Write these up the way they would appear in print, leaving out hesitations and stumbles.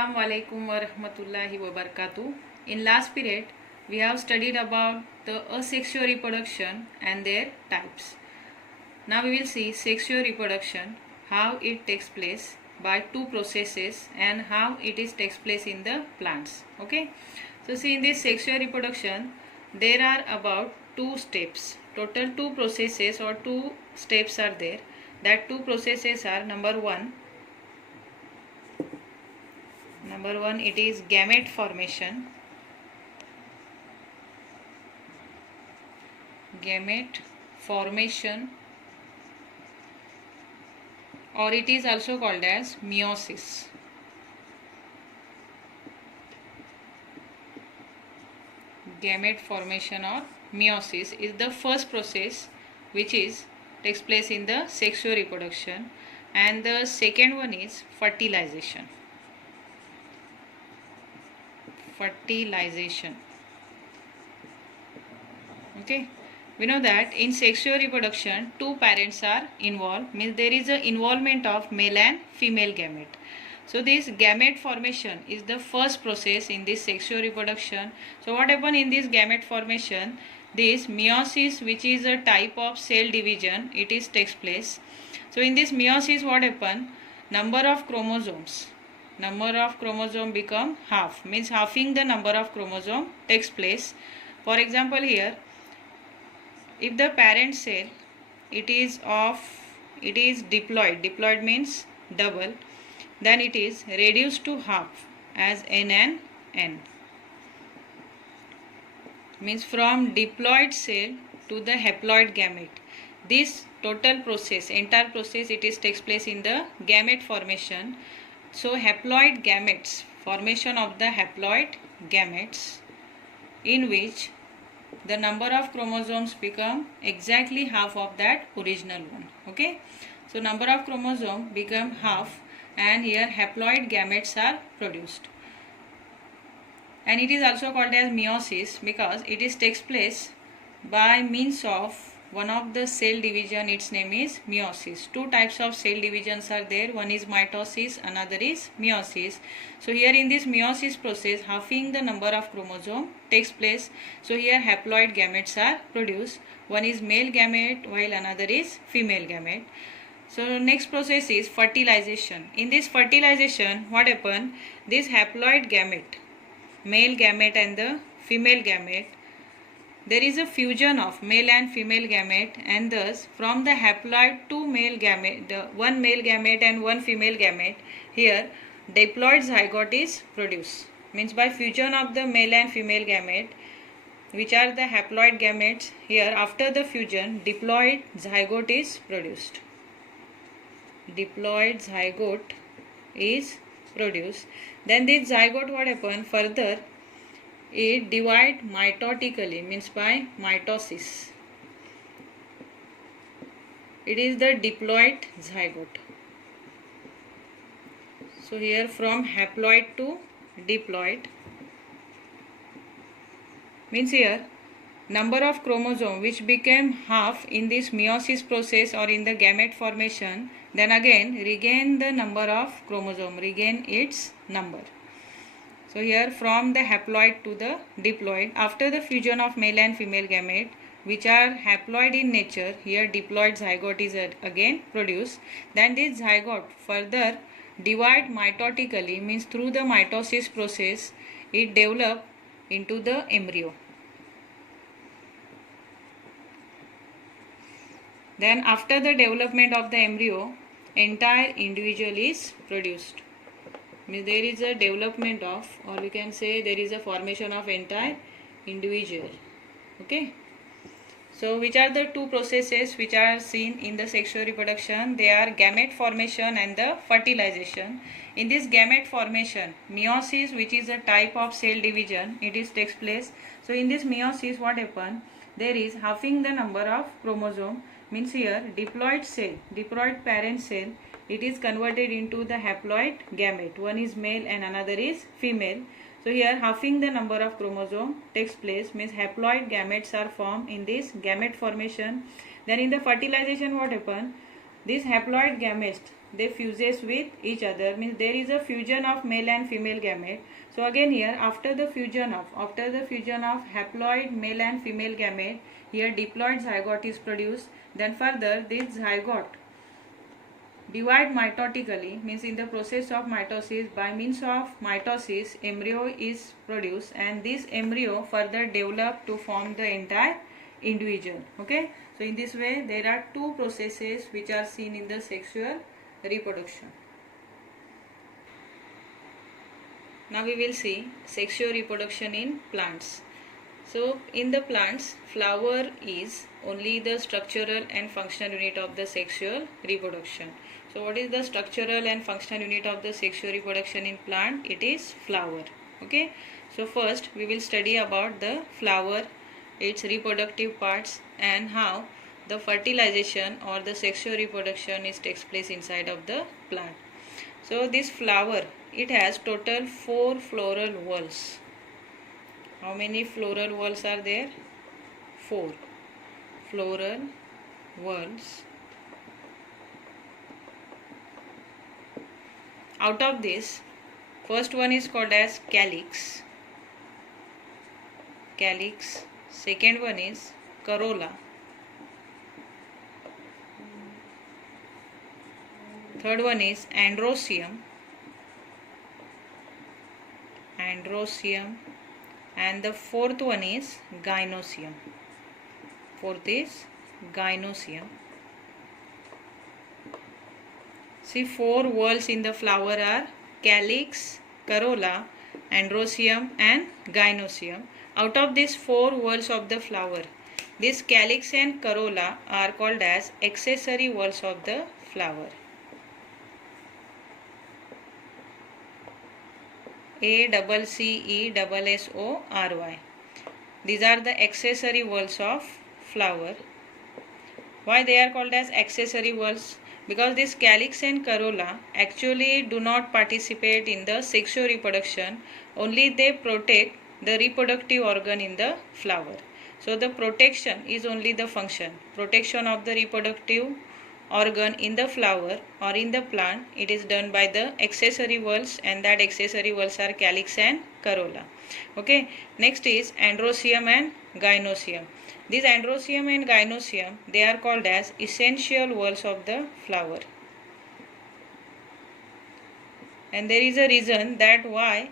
Assalamu alaikum wa rahmatullahi wa barakatuh. In last period, we have studied about the asexual reproduction and their types. Now we will see sexual reproduction, how it takes place by two processes and how it takes place in the plants. Okay. So see, in this sexual reproduction, there are about two steps. Total two processes or two steps are there. That two processes are number one, it is gamete formation. Or it is also called as meiosis. Gamete formation or meiosis is the first process which takes place in the sexual reproduction, and the second one is fertilization. Okay, we know that in sexual reproduction two parents are involved, means there is a involvement of male and female gamete. So this gamete formation is the first process in this sexual reproduction. So what happens in this gamete formation, this meiosis, which is a type of cell division, takes place. So in this meiosis what happens, number of chromosomes become half, means halving the number of chromosome takes place. For example, here if the parent cell it is diploid means double, then it is reduced to half as n and n, means from diploid cell to the haploid gamete. This total process, entire process, takes place in the gamete formation. So haploid gametes, formation of the haploid gametes, in which the number of chromosomes become exactly half of that original one. Okay, so number of chromosomes become half, and here haploid gametes are produced, and it is also called as meiosis because it takes place by means of one of the cell division. Its name is meiosis. Two types of cell divisions are there, one is mitosis, another is meiosis. So here in this meiosis process, halving the number of chromosome takes place. So here haploid gametes are produced, one is male gamete while another is female gamete. So next process is fertilization. In this fertilization what happen, this haploid gamete, male gamete and the female gamete, there is a fusion of male and female gamete, and thus from the haploid two male gamete, one male gamete and one female gamete, here diploid zygote is produced, means by fusion of the male and female gamete, which are the haploid gametes, here after the fusion diploid zygote is produced. Then this zygote what happen, further it divide mitotically, means by mitosis. It is the diploid zygote. So here from haploid to diploid, means here number of chromosome which became half in this meiosis process or in the gamete formation, then again regain the number of chromosome, regain its number. So here from the haploid to the diploid, after the fusion of male and female gamete which are haploid in nature, here diploid zygote is again produced. Then this zygote further divide mitotically, means through the mitosis process it develop into the embryo. Then after the development of the embryo, entire individual is produced. Means there is a development of, or we can say there is a formation of entire individual. Okay, so which are the two processes which are seen in the sexual reproduction? They are gamete formation and the fertilization. In this gamete formation, meiosis, which is a type of cell division, takes place. So in this meiosis what happen, there is halving the number of chromosome, means here diploid cell, diploid parent cell, it is converted into the haploid gamete. One is male and another is female. So here halving the number of chromosome takes place, means haploid gametes are formed in this gamete formation. Then in the fertilization what happen, this haploid gametes they fuses with each other, means there is a fusion of male and female gamete. So again here after the fusion of haploid male and female gamete, here diploid zygote is produced. Then further this zygote divide mitotically, means in the process of mitosis, by means of mitosis embryo is produced, and this embryo further develop to form the entire individual. Okay, so in this way there are two processes which are seen in the sexual reproduction. Now we will see sexual reproduction in plants. So in the plants, flower is only the structural and functional unit of the sexual reproduction. So what is the structural and functional unit of the sexual reproduction in plant? It is flower. Okay, so first we will study about the flower, its reproductive parts, and how the fertilization or the sexual reproduction takes place inside of the plant. So this flower, it has total 4 floral whorls. How many floral whorls are there? 4 floral whorls. Out of this, first one is called as calyx. Second one is corolla. Third one is androecium. And the fourth one is gynoecium. See, 4 whorls in the flower are calyx, corolla, androecium and gynoecium. Out of these 4 whorls of the flower, this calyx and corolla are called as accessory whorls of the flower. ACCESSORY. These are the accessory whorls of flower. Why they are called as accessory whorls? Because this calyx and corolla actually do not participate in the sexual reproduction, only they protect the reproductive organ in the flower. So the protection is only the function. Protection of the reproductive organ in the flower or in the plant, it is done by the accessory whorls, and that accessory whorls are calyx and corolla. Okay, next is androecium and gynoecium. These androecium and gynoecium, they are called as essential whorls of the flower. And there is a reason that why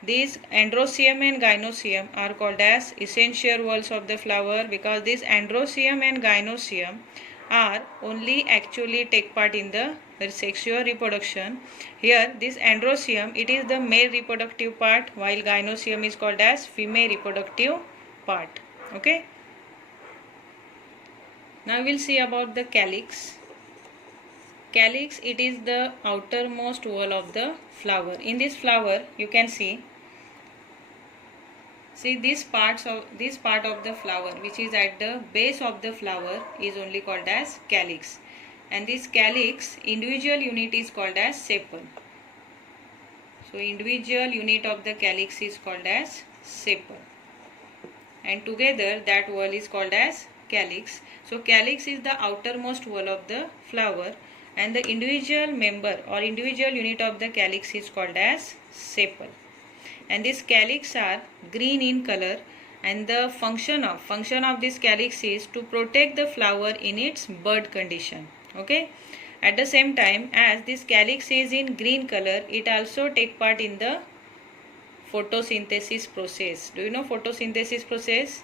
these androecium and gynoecium are called as essential whorls of the flower, because this androecium and gynoecium are only actually take part in the sexual reproduction. Here this androecium, it is the male reproductive part, while gynoecium is called as female reproductive part. Okay, now we will see about the calyx. Calyx, it is the outermost wall of the flower. In this flower you can see this part of the flower which is at the base of the flower is only called as calyx, and this calyx individual unit is called as sepal. So individual unit of the calyx is called as sepal, and together that wall is called as calyx. So calyx is the outermost wall of the flower, and the individual member or individual unit of the calyx is called as sepal. And these calyx are green in color, and the function of this calyx is to protect the flower in its bud condition. Okay, at the same time as this calyx is in green color, it also take part in the photosynthesis process. Do you know photosynthesis process?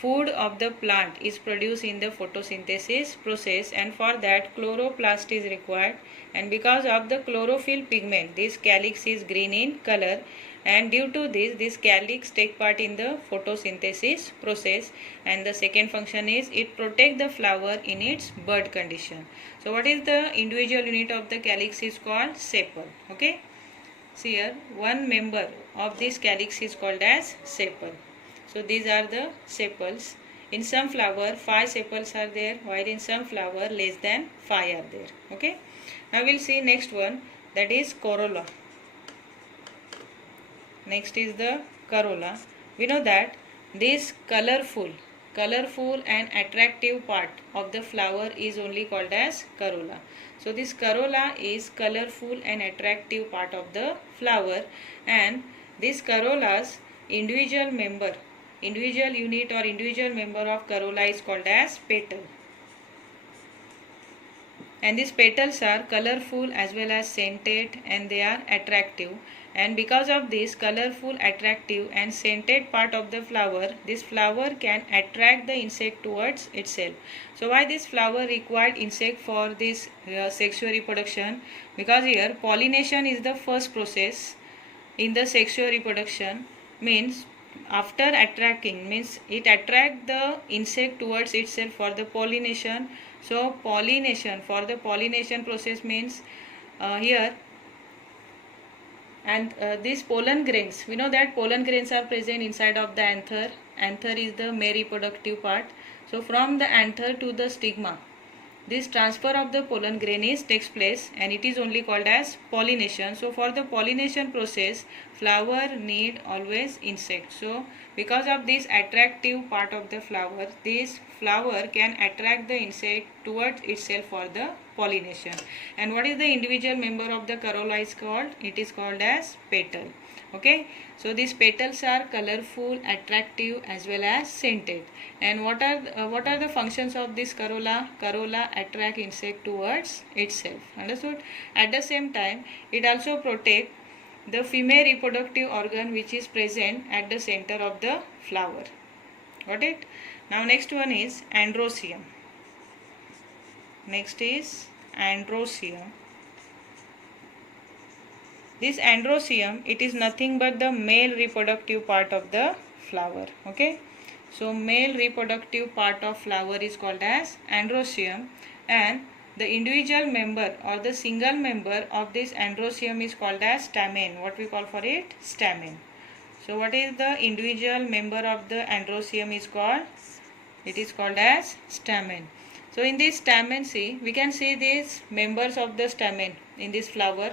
Food of the plant is produced in the photosynthesis process, and for that chloroplast is required, and because of the chlorophyll pigment, this calyx is green in color, and due to this calyx take part in the photosynthesis process, and the second function is it protect the flower in its bud condition. So what is the individual unit of the calyx is called sepal. Okay, see here one member of this calyx is called as sepal. So these are the sepals. In some flower 5 sepals are there, while in some flower less than 5 are there. Okay, now we will see next one, that is corolla. Next is the corolla. We know that this colorful colorful and attractive part of the flower is only called as corolla. So this corolla is colorful and attractive part of the flower, and this corolla's individual unit or individual member of corolla is called as petal. And these petals are colorful as well as scented, and they are attractive, and because of this colorful, attractive and scented part of the flower, this flower can attract the insect towards itself. So why this flower required insect for this sexual reproduction? Because here pollination is the first process in the sexual reproduction. Means after attracting, means it attract the insect towards itself for the pollination. So pollination, for the pollination process means here, and these pollen grains, we know that pollen grains are present inside of the anther. Anther is the male reproductive part. So from the anther to the stigma, this transfer of the pollen grain takes place, and it is only called as pollination. So for the pollination process, flower need always insect. So because of this attractive part of the flower, this flower can attract the insect towards itself for the pollination. And what is the individual member of the corolla is called? It is called as petal. Okay, so these petals are colorful, attractive as well as scented. And what are the functions of this corolla? Corolla attract insect towards itself. Understood? At the same time, it also protect the female reproductive organ which is present at the center of the flower. Got it? Now next one is androecium. Next is androecium. This androecium, it is nothing but the male reproductive part of the flower. Okay, so male reproductive part of flower is called as androecium, and the individual member or the single member of this androecium is called as stamen. What we call for it? Stamen. So what is the individual member of the androecium is called? It is called as stamen. So in this stamen, see, we can see these members of the stamen in this flower.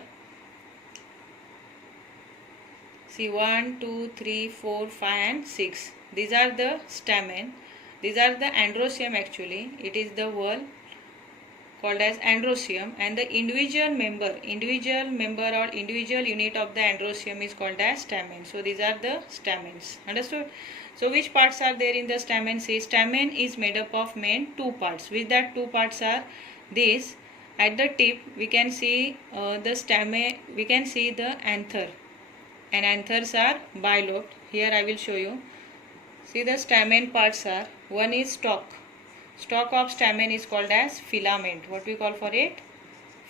See, 1, 2, 3, 4, 5 and 6. These are the stamen. These are the androecium actually. It is the wall called as androecium, and the individual member or individual unit of the androecium is called as stamen. So these are the stamens. Understood? So which parts are there in the stamen? See, stamen is made up of main two parts. With that two parts are these. At the tip we can see the stamen, we can see the anther, and anthers are bilobed. Here I will show you. See, the stamen parts are, one is stalk. Stalk of stamen is called as filament. What we call for it?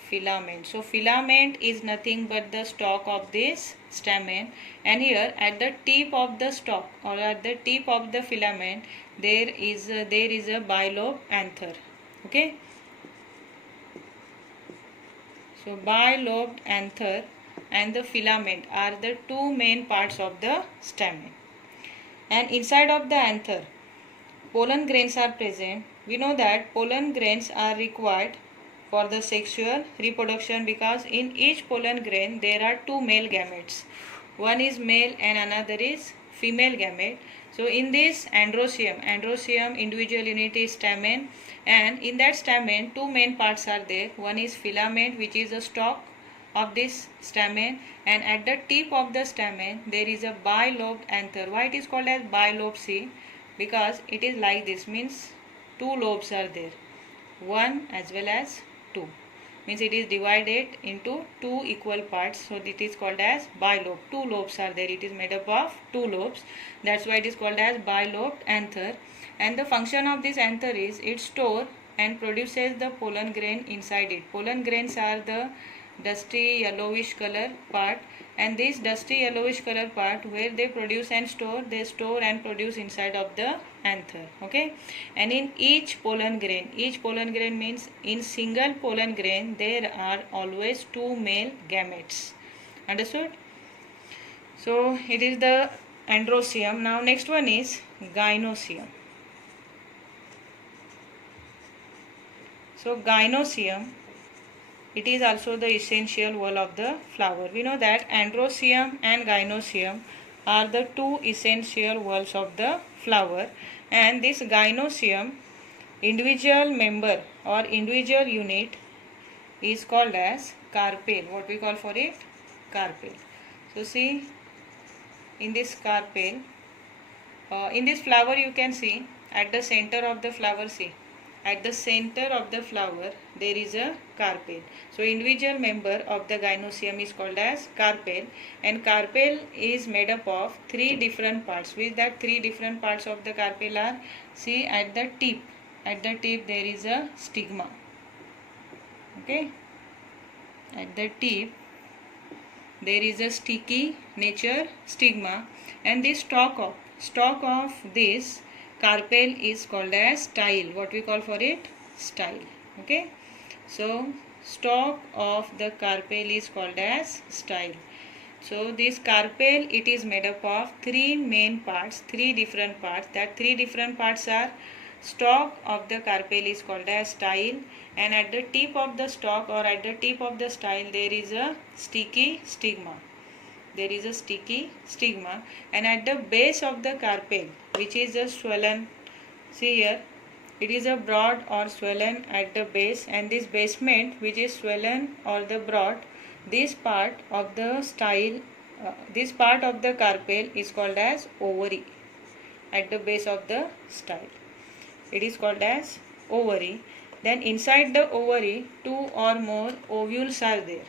Filament. So filament is nothing but the stalk of this stamen, and here at the tip of the stalk or at the tip of the filament there is a bilobe anther. Okay, so bilobed anther and the filament are the two main parts of the stamen. And inside of the anther, pollen grains are present. We know that pollen grains are required for the sexual reproduction because in each pollen grain there are two male gametes. One is male and another is female gamete. So in this androecium individual unit is stamen, and in that stamen two main parts are there. One is filament, which is a stalk of this stamen, and at the tip of the stamen there is a bilobed anther. Why it is called as bilobe? See, because it is like this, means two lobes are there, one as well as two, means it is divided into two equal parts. So it is called as bilobe. Two lobes are there. It is made up of two lobes. That's why it is called as bilobed anther. And the function of this anther is it stores and produces the pollen grain inside it. Pollen grains are the dusty yellowish color part, and this dusty yellowish color part where they produce and store, they store and produce inside of the anther. Okay, and in each pollen grain means in single pollen grain there are always two male gametes. Understood? So it is the androecium. Now next one is gynoecium. So gynoecium, it is also the essential wall of the flower. We know that androecium and gynoecium are the two essential walls of the flower, And this gynoecium, individual member or individual unit, is called as carpel. What we call for it? Carpel. So see, in this carpel, in this flower you can see at the center of the flower, see, at the center of the flower there is a carpel. So individual member of the gynoecium is called as carpel, and carpel is made up of three different parts. With that three different parts of the carpel are, see, at the tip there is a stigma. Okay, at the tip there is a sticky nature stigma, and the stalk of this carpel is called as style. What we call for it? Style. Okay, so stalk of the carpel is called as style. So this carpel, it is made up of three main parts, three different parts. That three different parts are, stalk of the carpel is called as style, and at the tip of the stalk or at the tip of the style there is a sticky stigma. There is a sticky stigma, and at the base of the carpel, which is a swollen, see here, it is a broad or swollen at the base, and this basement which is swollen or the broad, this part of the style, this part of the carpel is called as ovary. At the base of the style, it is called as ovary. Then inside the ovary, two or more ovules are there.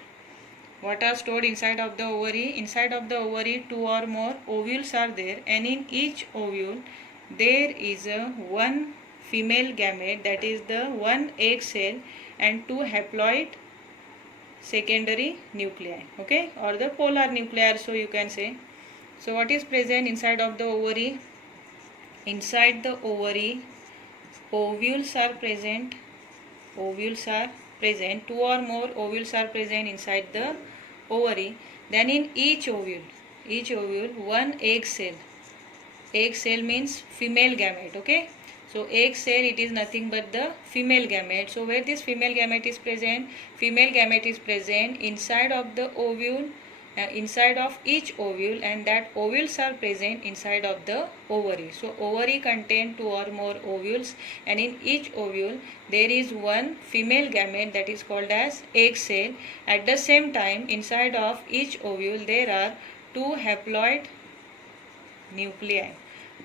What are stored inside of the ovary? Inside of the ovary, two or more ovules are there, and in each ovule there is a one female gamete, that is the one egg cell, and two haploid secondary nuclei. Okay, or the polar nuclei, so you can say. So what is present inside of the ovary? Inside the ovary, ovules are present. Ovules are present. Two or more ovules are present inside the ovary. Then in each ovule, one egg cell. Egg cell means female gamete. Okay, so egg cell, it is nothing but the female gamete. So where this female gamete is present? Female gamete is present inside of the ovule, inside of each ovule, and that ovules are present inside of the ovary. So ovary contain two or more ovules, and in each ovule there is one female gamete, that is called as egg cell. At the same time, inside of each ovule there are two haploid nuclei,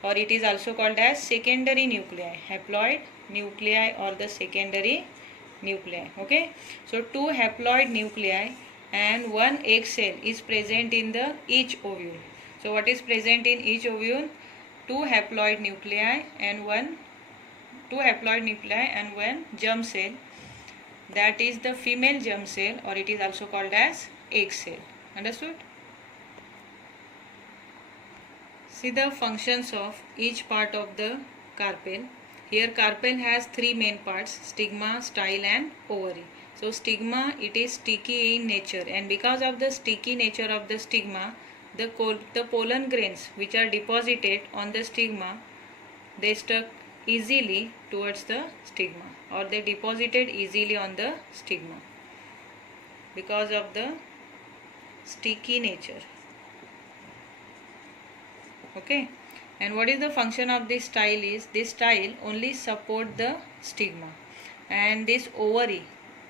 or it is also called as secondary nuclei. Haploid nuclei or the secondary nuclei. Okay, so two haploid nuclei and one egg cell is present in the each ovule. So what is present in each ovule? Two haploid nuclei and one germ cell, that is the female germ cell, or it is also called as egg cell. Understood? See the functions of each part of the carpel. Here carpel has three main parts: stigma, style and ovary. So stigma, it is sticky in nature, and because of the sticky nature of the stigma, the pollen grains which are deposited on the stigma, they stuck easily towards the stigma, or they deposited easily on the stigma because of the sticky nature. Okay, and what is the function of this style? Is this style only support the stigma, and this ovary,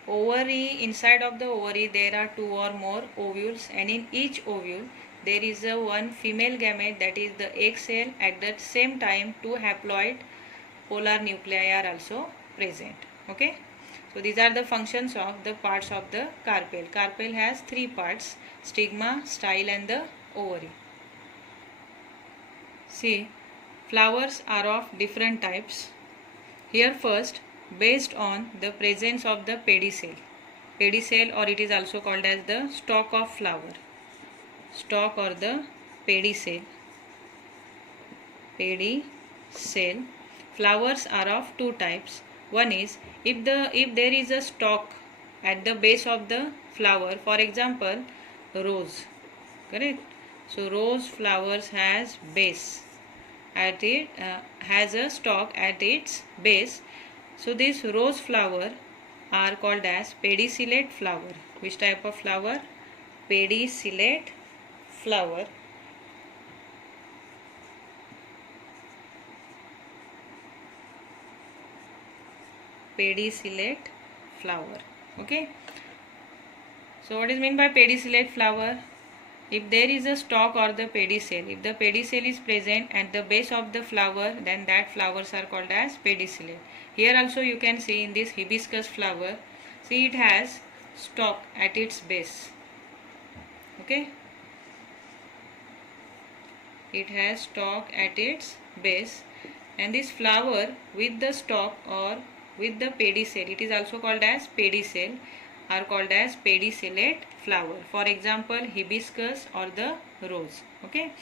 inside of the ovary there are two or more ovules, and in each ovule there is a one female gamete, that is the egg cell. At the same time, two haploid polar nuclei are also present. Okay, so these are the functions of the parts of the carpel. Carpel has three parts: stigma, style and the ovary. See, flowers are of different types. Here first, based on the presence of the pedicel, or it is also called as the stalk of flower, stalk or the pedicel. Flowers are of two types. One is, if there is a stalk at the base of the flower, for example rose, correct? So rose flowers has base, at it has a stalk at its base. So this rose flower are called as pedicellate flower. Which type of flower? Pedicellate flower. pedicellate flower. Okay. So what is meant by pedicellate flower? If there is a stalk or the pedicel, if the pedicel is present at the base of the flower, then that flowers are called as pedicellate. Here also you can see in this hibiscus flower, see it has stalk at its base. Okay. It has stalk at its base, and this flower with the stalk or with the pedicel, it is also called as pedicel, are called as pedicellate flower. For example, hibiscus or the rose. Okay.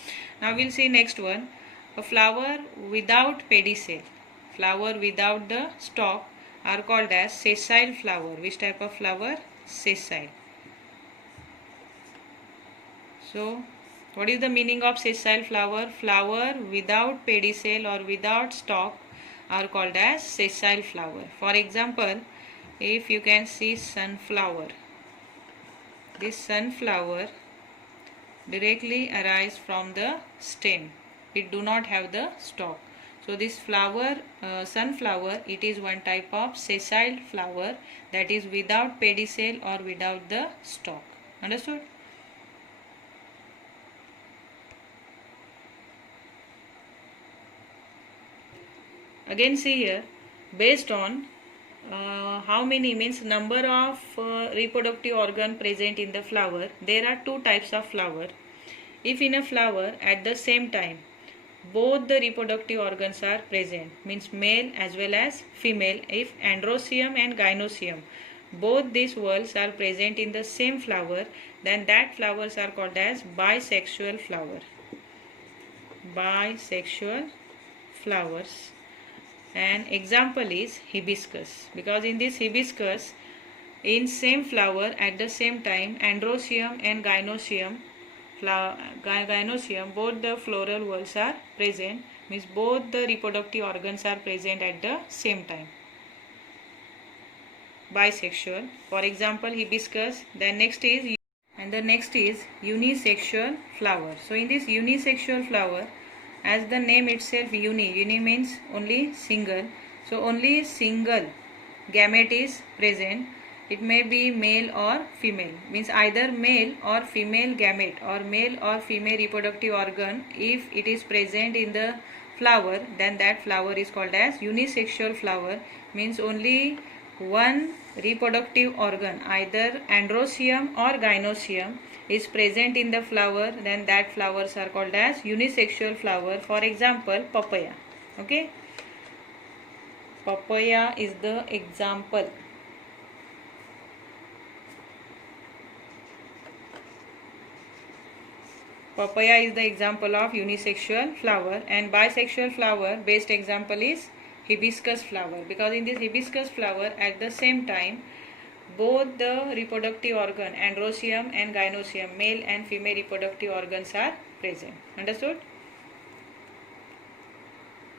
Now we'll see next one. A flower without pedicel, flower without the stalk, are called as sessile flower. Which type of flower? Sessile. So what is the meaning of sessile flower? Flower without pedicel or without stalk are called as sessile flower. For example, if you can see sunflower, this sunflower directly arises from the stem. It do not have the stalk. So this flower, sunflower, it is one type of sessile flower, that is without pedicel or without the stalk. Understood? Again see here, based on how many, means number of reproductive organ present in the flower, there are two types of flower. If in a flower at the same time both the reproductive organs are present, means male as well as female, if androecium and gynoecium, both these whorls are present in the same flower, then that flowers are called as bisexual flower. Bisexual flowers. An example is hibiscus, because in this hibiscus, in same flower at the same time androecium and gynoecium, both the floral whorls are present, means both the reproductive organs are present at the same time. Bisexual. For example, hibiscus. Then next is, and the next is unisexual flower. So in this unisexual flower, as the name itself, uni means only single, so only single gamete is present. It may be male or female, means either male or female gamete or male or female reproductive organ, if it is present in the flower, then that flower is called as unisexual flower, means only one reproductive organ, either androecium or gynoecium, is present in the flower, then that flowers are called as unisexual flower. For example, papaya. Okay, papaya is the example. Papaya is the example of unisexual flower, and bisexual flower best example is hibiscus flower, because in this hibiscus flower at the same time both the reproductive organ androecium and gynoecium, male and female reproductive organs are present. Understood?